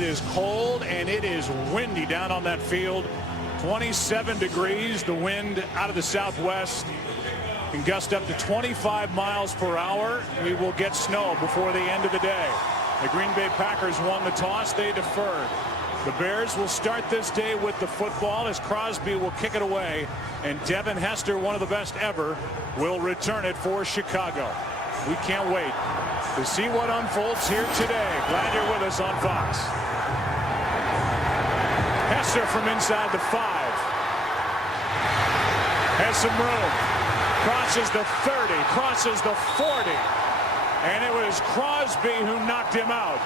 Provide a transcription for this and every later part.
It is cold and it is windy down on that field. 27 degrees. The wind out of the southwest can gust up to 25 miles per hour. We will get snow before the end of the day. The Green Bay Packers won the toss. They deferred. The Bears will start this day with the football as Crosby will kick it away, and Devin Hester, one of the best ever, will return it for Chicago. We can't wait to see what unfolds here today. Glad you're with us on Fox. Hester from inside the 5. Has some room. Crosses the 30, crosses the 40. And it was Crosby who knocked him out.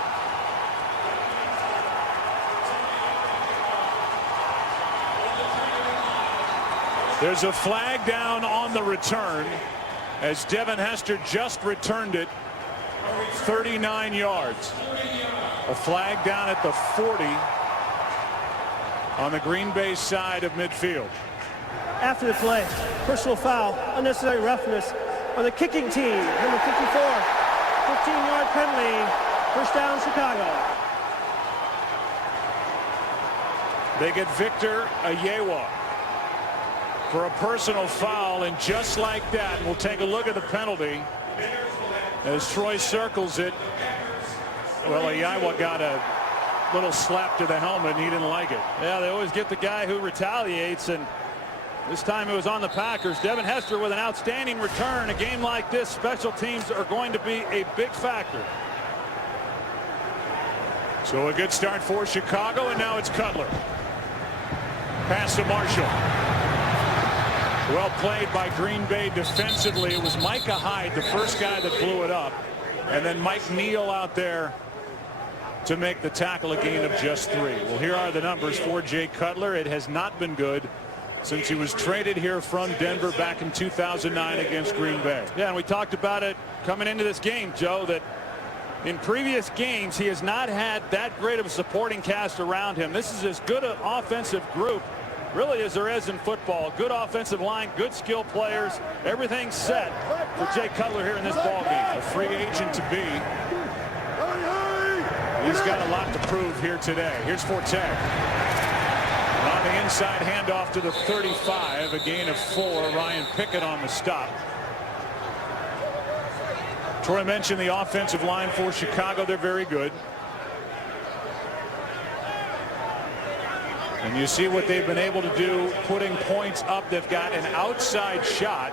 There's a flag down on the return as Devin Hester just returned it 39 yards. A flag down at the 40 on the Green Bay side of midfield. After the play, personal foul, unnecessary roughness on the kicking team, number 54, 15-yard penalty, first down Chicago. They get Victor Ayewa for a personal foul, and just like that, we'll take a look at the penalty as Troy circles it. Well, Ayewa got a little slap to the helmet and he didn't like it. Yeah, they always get the guy who retaliates, and this time it was on the Packers. Devin Hester with an outstanding return. A game like this, special teams are going to be a big factor. So a good start for Chicago, and now it's Cutler. Pass to Marshall. Well played by Green Bay defensively. It was Micah Hyde, the first guy that blew it up. And then Mike Neal out there to make the tackle, a gain of just 3. Well, here are the numbers for Jay Cutler. It has not been good since he was traded here from Denver back in 2009 against Green Bay. Yeah, and we talked about it coming into this game, Joe, that in previous games he has not had that great of a supporting cast around him. This is as good an offensive group really as there is in football. Good offensive line, good skill players, everything set for Jay Cutler here in this ball game. A free agent to be. He's got a lot to prove here today. Here's Forte. On the inside handoff to the 35, a gain of 4. Ryan Pickett on the stop. Troy mentioned the offensive line for Chicago. They're very good. And you see what they've been able to do, putting points up. They've got an outside shot.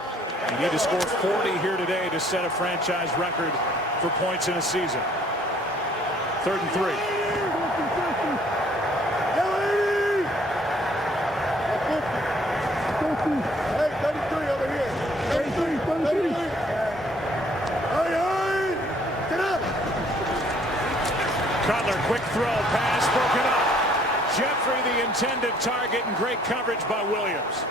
You need to score 40 here today to set a franchise record for points in a season. 3rd and 3. Cutler, quick throw, pass broken up. Jeffrey the intended target, and great coverage by Williams.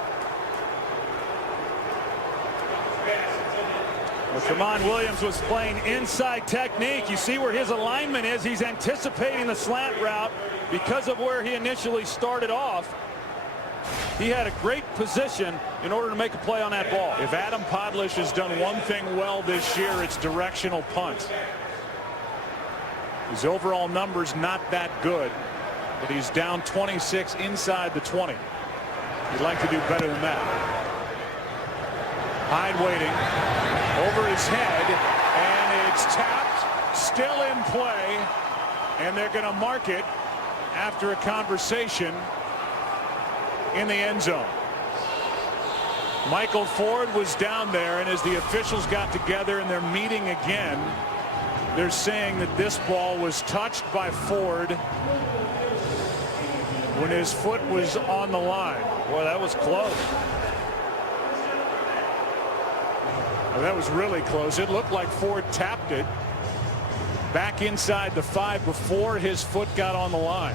Well, Tramon Williams was playing inside technique. You see where his alignment is. He's anticipating the slant route because of where he initially started off. He had a great position in order to make a play on that ball. If Adam Podlish has done one thing well this year, it's directional punt. His overall numbers not that good, but he's down 26 inside the 20. You'd like to do better than that. Hyde waiting over his head, and it's tapped, still in play, and they're going to mark it after a conversation in the end zone. Michael Ford was down there, and as the officials got together and they're meeting again, they're saying that this ball was touched by Ford when his foot was on the line. Boy, that was close. Well, that was really close. It looked like Ford tapped it back inside the 5 before his foot got on the line.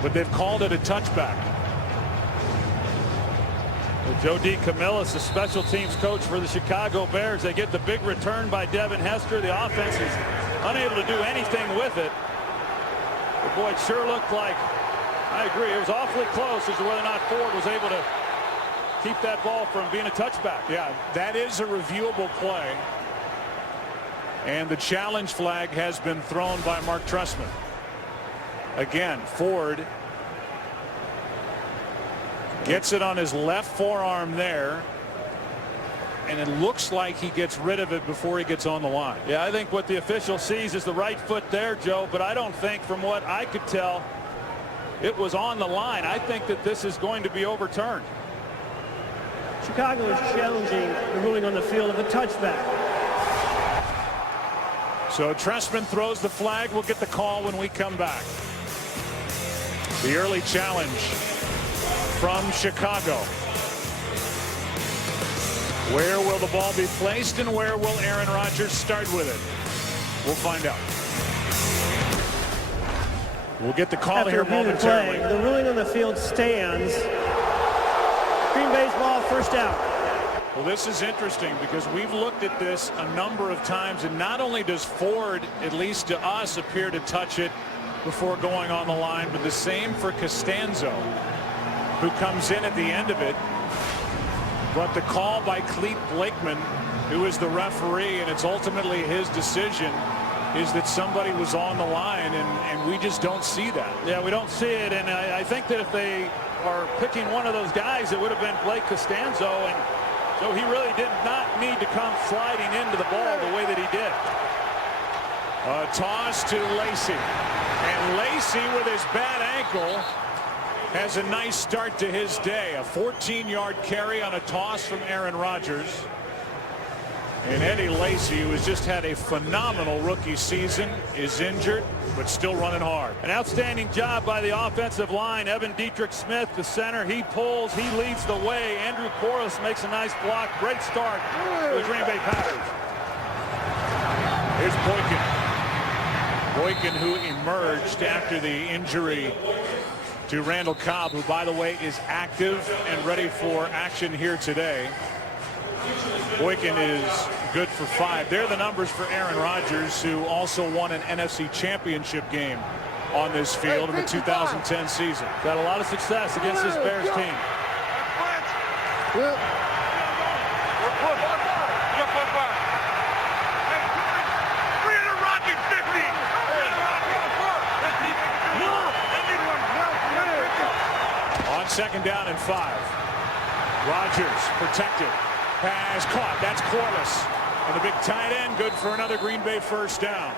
But they've called it a touchback. Well, Joe DeCamillis, the special teams coach for the Chicago Bears. They get the big return by Devin Hester. The offense is unable to do anything with it. But boy, it sure looked like, I agree, it was awfully close as to whether or not Ford was able to keep that ball from being a touchback. Yeah, that is a reviewable play. And the challenge flag has been thrown by Mark Trestman. Again, Ford gets it on his left forearm there, and it looks like he gets rid of it before he gets on the line. Yeah, I think what the official sees is the right foot there, Joe, but I don't think, from what I could tell, it was on the line. I think that this is going to be overturned. Chicago is challenging the ruling on the field of a touchback. So Trestman throws the flag. We'll get the call when we come back. The early challenge from Chicago. Where will the ball be placed, and where will Aaron Rodgers start with it? We'll find out. We'll get the call here momentarily. The ruling on the field stands. Green Bay's ball, first down. Well, this is interesting because we've looked at this a number of times, and not only does Ford, at least to us, appear to touch it before going on the line, but the same for Costanzo, who comes in at the end of it. But the call by Clete Blakeman, who is the referee, and it's ultimately his decision, is that somebody was on the line, and we just don't see that. Yeah, we don't see it, and I think that if they are picking one of those guys, it would have been Blake Costanzo, and so he really did not need to come sliding into the ball the way that he did. A toss to Lacy, and Lacy with his bad ankle has a nice start to his day. A 14-yard carry on a toss from Aaron Rodgers. And Eddie Lacy, who has just had a phenomenal rookie season, is injured but still running hard. An outstanding job by the offensive line. Evan Dietrich Smith, the center, he pulls, he leads the way. Andrew Corliss makes a nice block. Great start for the Green Bay Packers. Here's Boykin, who emerged after the injury to Randall Cobb, who, by the way, is active and ready for action here today. Boykin is good for 5. They're the numbers for Aaron Rodgers, who also won an NFC Championship game on this field in the 2010 season. Got a lot of success against this Bears team. On second down and 5. Rodgers protected. Pass caught. That's Corliss. And the big tight end, good for another Green Bay first down.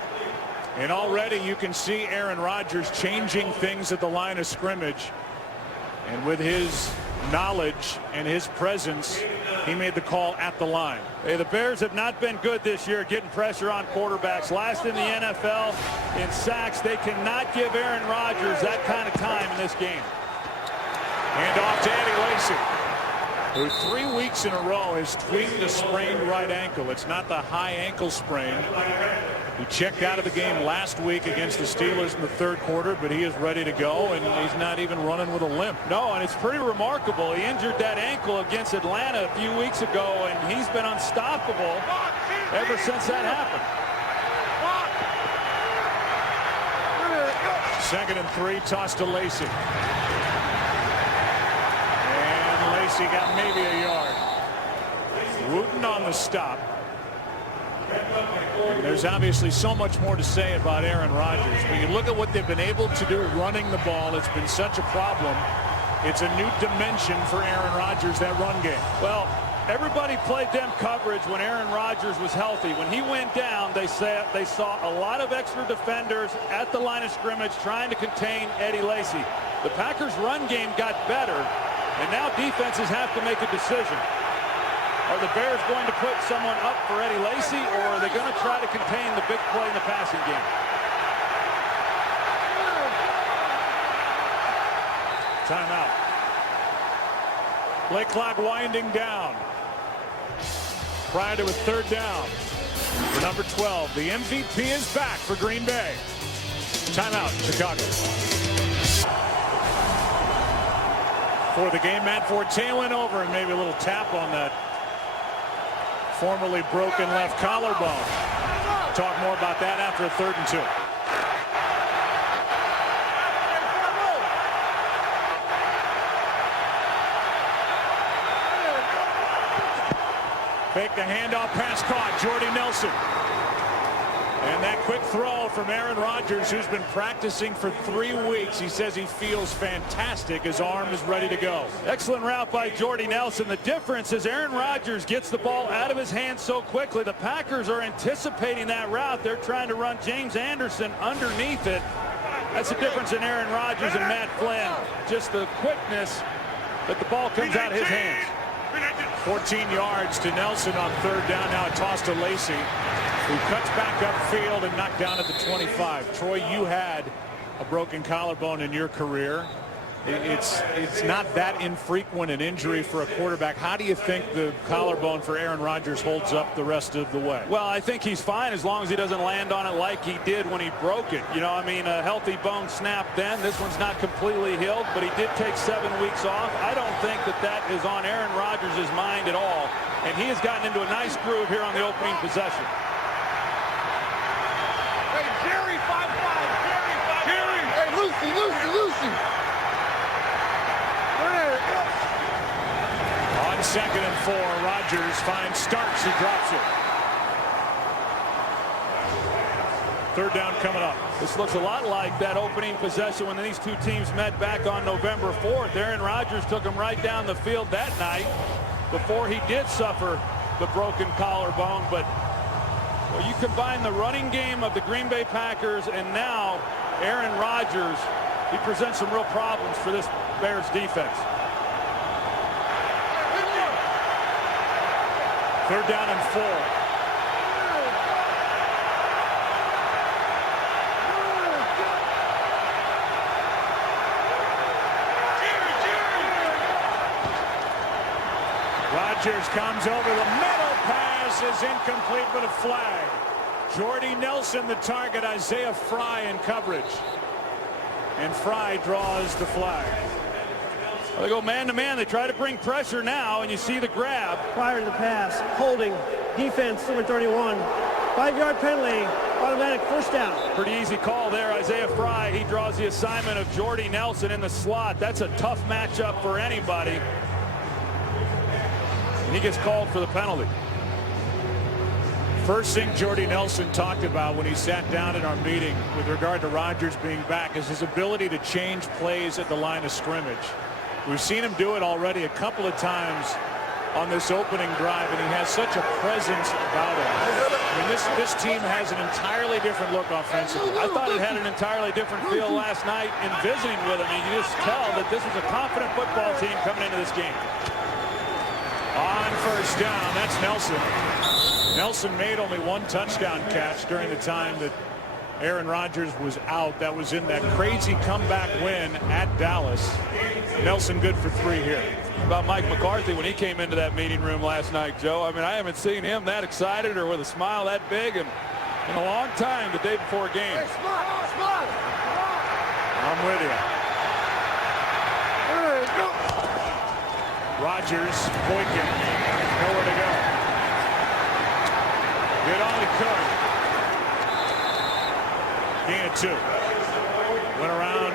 And already you can see Aaron Rodgers changing things at the line of scrimmage. And with his knowledge and his presence, he made the call at the line. Hey, the Bears have not been good this year getting pressure on quarterbacks. Last in the NFL in sacks. They cannot give Aaron Rodgers that kind of time in this game. And off to Eddie Lacy, who 3 weeks in a row has tweaked a sprained right ankle. It's not the high ankle sprain. He checked out of the game last week against the Steelers in the third quarter, but he is ready to go, and he's not even running with a limp. No, and it's pretty remarkable. He injured that ankle against Atlanta a few weeks ago, and he's been unstoppable ever since that happened. Second and 3, toss to Lacy. Lacy got maybe a yard. Wooten on the stop. And there's obviously so much more to say about Aaron Rodgers, but you look at what they've been able to do running the ball. It's been such a problem. It's a new dimension for Aaron Rodgers, that run game. Well, everybody played them coverage when Aaron Rodgers was healthy. When he went down, they saw a lot of extra defenders at the line of scrimmage trying to contain Eddie Lacy. The Packers' run game got better. And now defenses have to make a decision. Are the Bears going to put someone up for Eddie Lacy, or are they going to try to contain the big play in the passing game? Timeout. Play clock winding down. Prior to a third down. For number 12, the MVP is back for Green Bay. Timeout, Chicago. For the game, Matt Forte went over, and maybe a little tap on that formerly broken left collarbone. Talk more about that after a 3rd and 2. Fake the handoff, pass caught. Jordy Nelson. And that quick throw from Aaron Rodgers, who's been practicing for 3 weeks. He says he feels fantastic. His arm is ready to go. Excellent route by Jordy Nelson. The difference is Aaron Rodgers gets the ball out of his hands so quickly. The Packers are anticipating that route. They're trying to run James Anderson underneath it. That's the difference in Aaron Rodgers and Matt Flynn. Just the quickness that the ball comes out of his hands. 14 yards to Nelson on 3rd down. Now a toss to Lacy, who cuts back upfield and knocked down at the 25. Troy, you had a broken collarbone in your career. It's not that infrequent an injury for a quarterback. How do you think the collarbone for Aaron Rodgers holds up the rest of the way? Well, I think he's fine as long as he doesn't land on it like he did when he broke it. You know, I mean, a healthy bone snap then. This one's not completely healed, but he did take 7 weeks off. I don't think that is on Aaron Rodgers' mind at all. And he has gotten into a nice groove here on the opening possession. Hey, Jerry, 5-5. Jerry. Hey, Lucy. On 2nd and 4, Rodgers finds Starks, who drops it. 3rd down coming up. This looks a lot like that opening possession when these two teams met back on November 4th. Aaron Rodgers took him right down the field that night before he did suffer the broken collarbone. But well, you combine the running game of the Green Bay Packers and now Aaron Rodgers, he presents some real problems for this Bears defense. 3rd down and 4. Rodgers comes over the middle. Pass is incomplete, but a flag. Jordy Nelson the target. Isaiah Fry in coverage. And Fry draws the flag. Well, they go man-to-man. They try to bring pressure now, and you see the grab. Prior to the pass, holding, defense, number 31. 5-yard penalty, automatic 1st down. Pretty easy call there. Isaiah Fry, he draws the assignment of Jordy Nelson in the slot. That's a tough matchup for anybody. And he gets called for the penalty. First thing Jordy Nelson talked about when he sat down in our meeting with regard to Rodgers being back is his ability to change plays at the line of scrimmage. We've seen him do it already a couple of times on this opening drive, and he has such a presence about him. I mean, this team has an entirely different look offensively. I thought it had an entirely different feel last night in visiting with him. You just tell that this was a confident football team coming into this game. On 1st down, that's Nelson. Nelson made only 1 touchdown catch during the time that Aaron Rodgers was out. That was in that crazy comeback win at Dallas. Nelson good for 3 here. About Mike McCarthy when he came into that meeting room last night, Joe. I mean, I haven't seen him that excited or with a smile that big in a long time the day before a game. Hey, smart. I'm with you. Rodgers, Boykin, nowhere to go. Did all he could. Gain of 2. Went around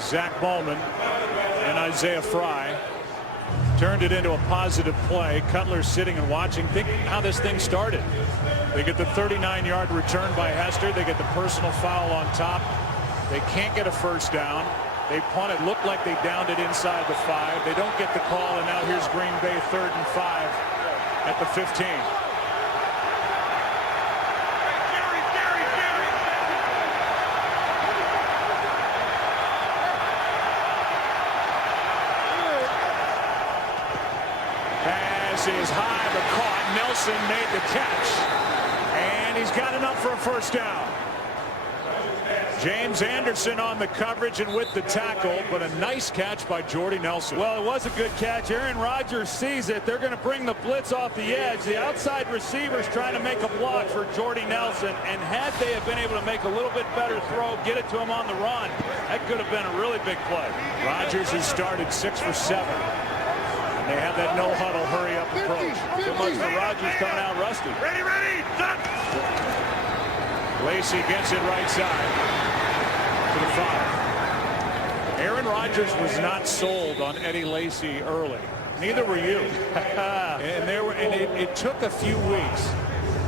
Zach Ballman and Isaiah Fry. Turned it into a positive play. Cutler sitting and watching. Think how this thing started. They get the 39-yard return by Hester. They get the personal foul on top. They can't get a 1st down. They punt it. Looked like they downed it inside the 5. They don't get the call, and now here's Green Bay 3rd and 5 at the 15. Pass is high but caught. Nelson made the catch, and he's got enough for a 1st down. James Anderson on the coverage and with the tackle, but a nice catch by Jordy Nelson. Well, it was a good catch. Aaron Rodgers sees it. They're going to bring the blitz off the edge. The outside receiver's trying to make a block for Jordy Nelson, and had they have been able to make a little bit better throw, get it to him on the run, that could have been a really big play. Rodgers has started 6 for 7. And they have that no-huddle, hurry-up approach. Too much for Rodgers coming out rusty. Ready, done. Lacy gets it right side. To the 5. Aaron Rodgers was not sold on Eddie Lacy early. Neither were you. And it took a few weeks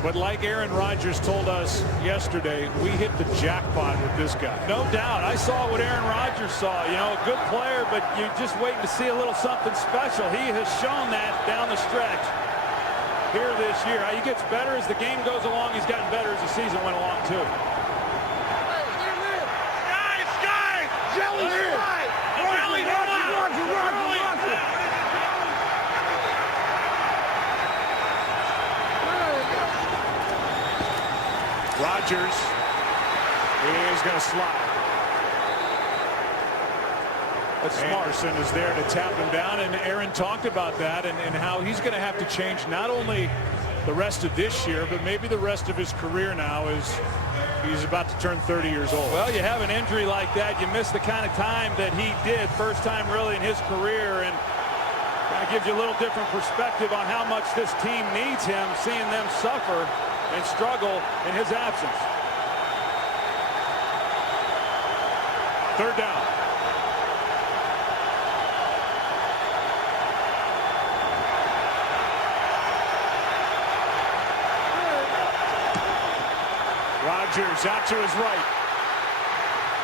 But like Aaron Rodgers told us yesterday, we hit the jackpot with this guy. No doubt. I saw what Aaron Rodgers saw. You know, a good player, but you're just waiting to see a little something special. He has shown that down the stretch here this year. He gets better as the game goes along. He's gotten better as the season went along, too. Guys! Jelly fry! Jelly Rodgers is going to slide. That's smart. Anderson is there to tap him down, and Aaron talked about that and how he's going to have to change not only the rest of this year, but maybe the rest of his career now as he's about to turn 30 years old. Well, you have an injury like that, you miss the kind of time that he did, first time really in his career, and that gives you a little different perspective on how much this team needs him, seeing them suffer and struggle in his absence. Third down. Rodgers out to his right.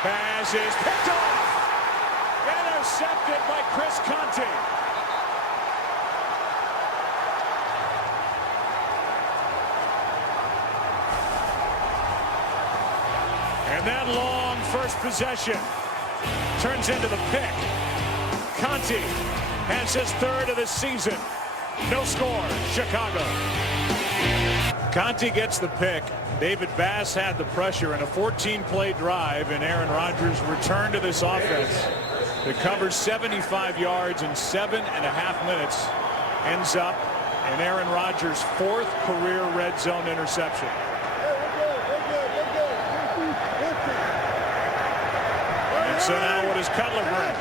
Pass is picked off. Intercepted by Chris Conte. And that long first possession turns into the pick. Conte has his third of the season. No score, Chicago. Conte gets the pick. David Bass had the pressure in a 14-play drive, and Aaron Rodgers returned to this offense that covers 75 yards in 7.5 minutes. Ends up in Aaron Rodgers' fourth career red zone interception. And so now what does Cutler bring?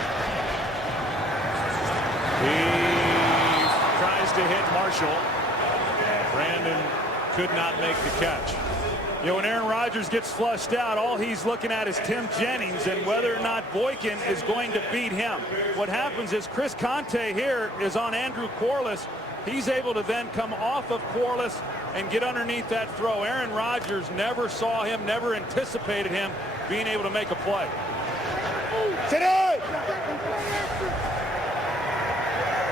He tries to hit Marshall. Brandon could not make the catch. You know, when Aaron Rodgers gets flushed out, all he's looking at is Tim Jennings and whether or not Boykin is going to beat him. What happens is Chris Conte here is on Andrew Corliss. He's able to then come off of Corliss and get underneath that throw. Aaron Rodgers never saw him, never anticipated him being able to make a play. Today!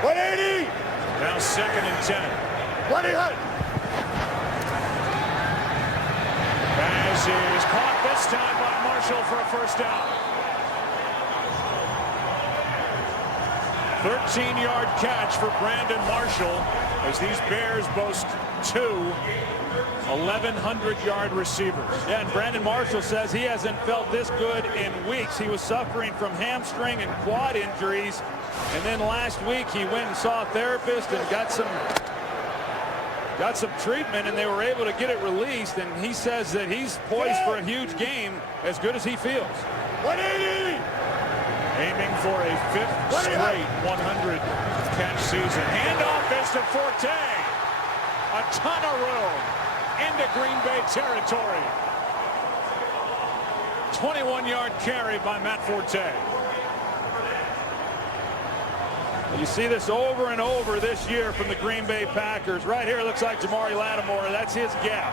180! Now 2nd and 10. 180! Pass is caught this time by Marshall for a first down. 13-yard catch for Brandon Marshall as these Bears boast 2 1,100-yard receivers. Yeah, and Brandon Marshall says he hasn't felt this good in weeks. He was suffering from hamstring and quad injuries, and then last week he went and saw a therapist and got some treatment, and they were able to get it released, and he says that he's poised for a huge game, as good as he feels. 180! Aiming for a 5th straight 100-catch season. Handoff is to Forte. A ton of room into Green Bay territory. 21-yard carry by Matt Forte. You see this over and over this year from the Green Bay Packers. Right here looks like Jamari Lattimore. That's his gap.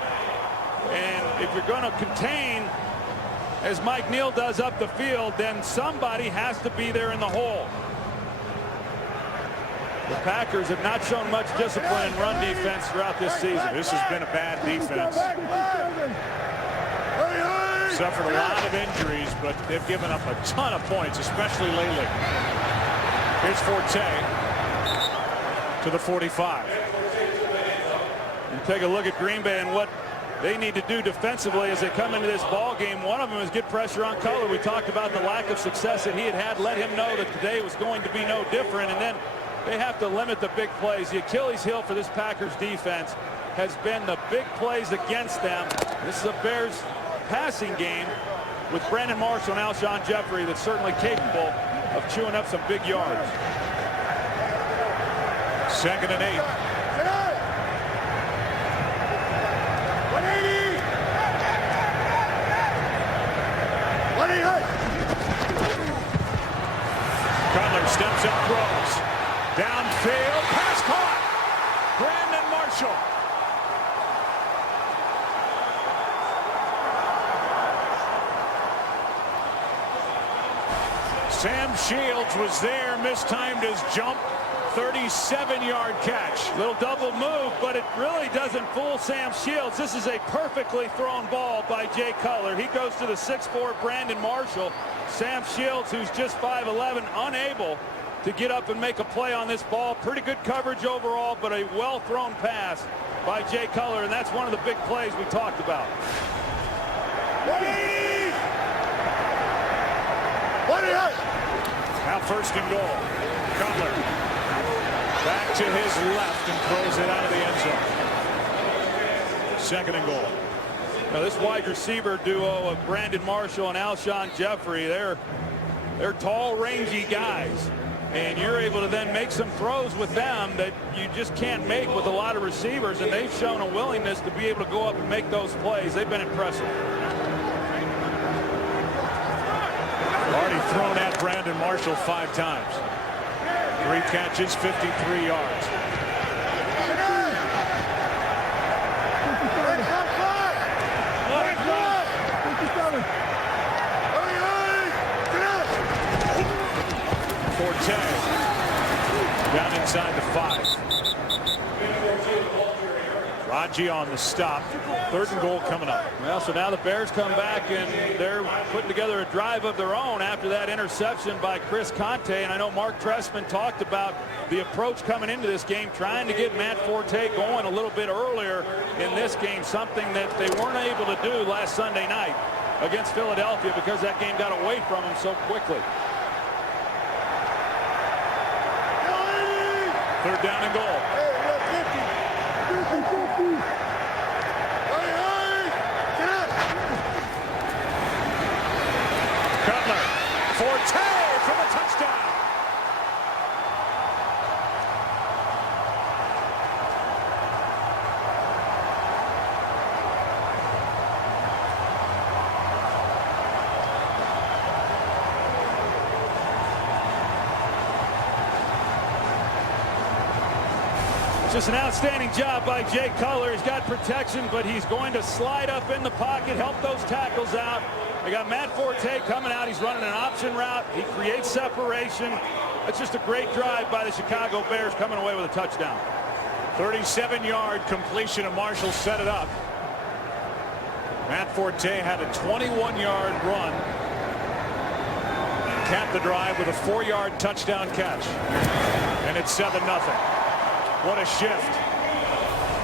And if you're going to contain, as Mike Neal does up the field, then somebody has to be there in the hole. The Packers have not shown much discipline in run defense throughout this season. This has been a bad defense. Suffered a lot of injuries, but they've given up a ton of points, especially lately. Here's Forte to the 45. You take a look at Green Bay and what they need to do defensively as they come into this ball game. One of them is get pressure on Cutler. We talked about the lack of success that he had. Let him know that today was going to be no different. And then they have to limit the big plays. The Achilles heel for this Packers defense has been the big plays against them. This is a Bears passing game with Brandon Marshall and Alshon Jeffrey that's certainly capable of chewing up some big yards. 2nd and 8. 180! 180! Cutler steps up, throws. Downfield, pass caught. Brandon Marshall. Sam Shields was there, mistimed his jump. 37-yard catch. Little double move, but it really doesn't fool Sam Shields. This is a perfectly thrown ball by Jay Cutler. He goes to the 6'4" Brandon Marshall. Sam Shields, who's just 5'11", unable to get up and make a play on this ball. Pretty good coverage overall, but a well-thrown pass by Jay Cutler, and that's one of the big plays we talked about. 180! Now first and goal. Cutler back to his left and throws it out of the end zone. Second and goal. Now this wide receiver duo of Brandon Marshall and Alshon Jeffrey, they're tall, rangy guys. And you're able to then make some throws with them that you just can't make with a lot of receivers. And they've shown a willingness to be able to go up and make those plays. They've been impressive. Already thrown at Brandon Marshall 5 times. 3 catches, 53 yards. Forte down inside the 5. Raji on the stop. Third and goal coming up. Well, so now the Bears come back and they're putting together a drive of their own after that interception by Chris Conte. And I know Mark Trestman talked about the approach coming into this game, trying to get Matt Forte going a little bit earlier in this game, something that they weren't able to do last Sunday night against Philadelphia because that game got away from them so quickly. Third down and goal. Cutler, Forte for the touchdown. Just an outstanding job by Jay Cutler. He's got protection, but he's going to slide up in the pocket, help those tackles out. They got Matt Forte coming out. He's running an option route. He creates separation. It's just a great drive by the Chicago Bears, coming away with a touchdown. 37-yard completion of Marshall set it up. Matt Forte had a 21-yard run and capped the drive with a 4-yard touchdown catch. And it's 7-0. What a shift.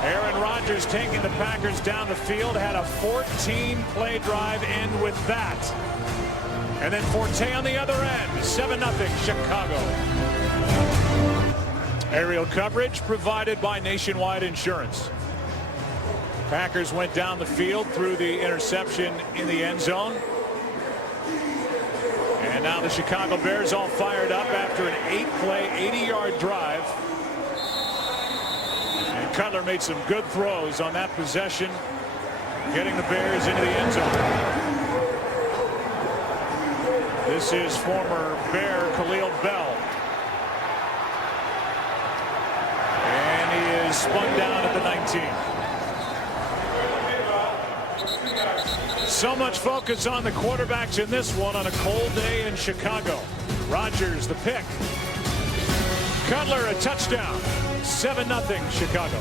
Aaron Rodgers taking the Packers down the field, had a 14-play drive end with that. And then Forte on the other end, 7-0 Chicago. Aerial coverage provided by Nationwide Insurance. Packers went down the field through the interception in the end zone. And now the Chicago Bears all fired up after an 8-play, 80-yard drive. And Cutler made some good throws on that possession, getting the Bears into the end zone. This is former Bear Khalil Bell. And he is spun down at the 19. So much focus on the quarterbacks in this one on a cold day in Chicago. Rodgers the pick. Cutler a touchdown. 7-0 Chicago.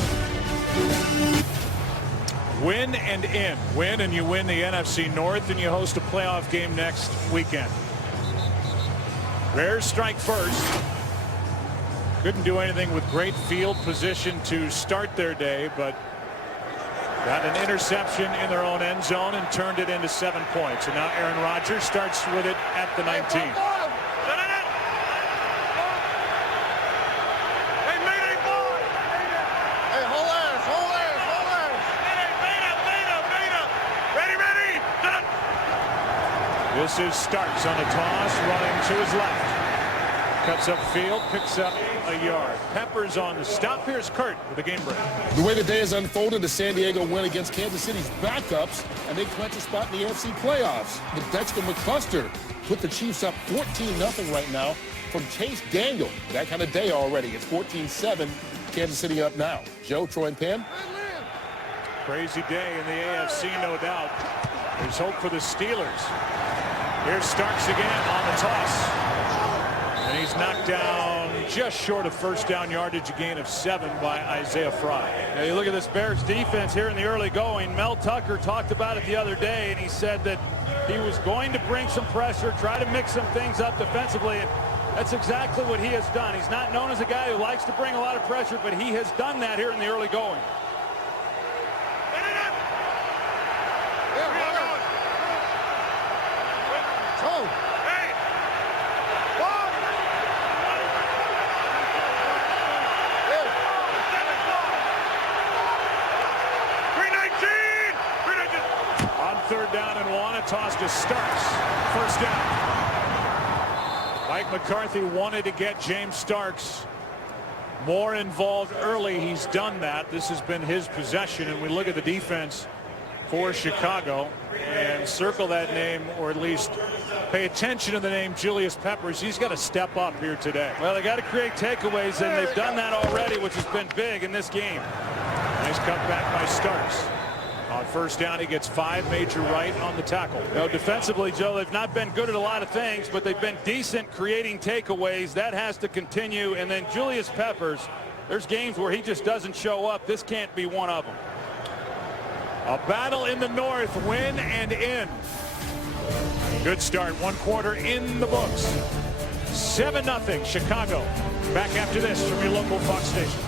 Win and in. Win and you win the NFC North and you host a playoff game next weekend. Bears strike first. Couldn't do anything with great field position to start their day, but got an interception in their own end zone and turned it into 7 points. And now Aaron Rodgers starts with it at the 19. This is Starks on a toss, running to his left. Cuts up field, picks up a yard. Peppers on the stop. Here's Kurt with the game break. The way the day has unfolded, the San Diego win against Kansas City's backups, and they clinch a spot in the AFC playoffs. The Dexter McCluster put the Chiefs up 14-0 right now from Chase Daniel. That kind of day already. It's 14-7. Kansas City up now. Joe, Troy, and Pam. Crazy day in the AFC, no doubt. There's hope for the Steelers. Here's Starks again on the toss. And he's knocked down just short of first down yardage, a gain of 7 by Isaiah Fry. Now you look at this Bears defense here in the early going. Mel Tucker talked about it the other day, and he said that he was going to bring some pressure, try to mix some things up defensively. And that's exactly what he has done. He's not known as a guy who likes to bring a lot of pressure, but he has done that here in the early going. Third down and 1, a toss to Starks. First down. Mike McCarthy wanted to get James Starks more involved early. He's done that. This has been his possession, and we look at the defense for Chicago and circle that name, or at least pay attention to the name Julius Peppers. He's got to step up here today. Well, they got to create takeaways, and they've done that already, which has been big in this game. Nice cutback by Starks. On first down, he gets 5, major right on the tackle. You know, defensively, Joe, they've not been good at a lot of things, but they've been decent creating takeaways. That has to continue. And then Julius Peppers, there's games where he just doesn't show up. This can't be one of them. A battle in the north, win and in. Good start, 1 quarter in the books. 7-0 Chicago. Back after this from your local Fox station.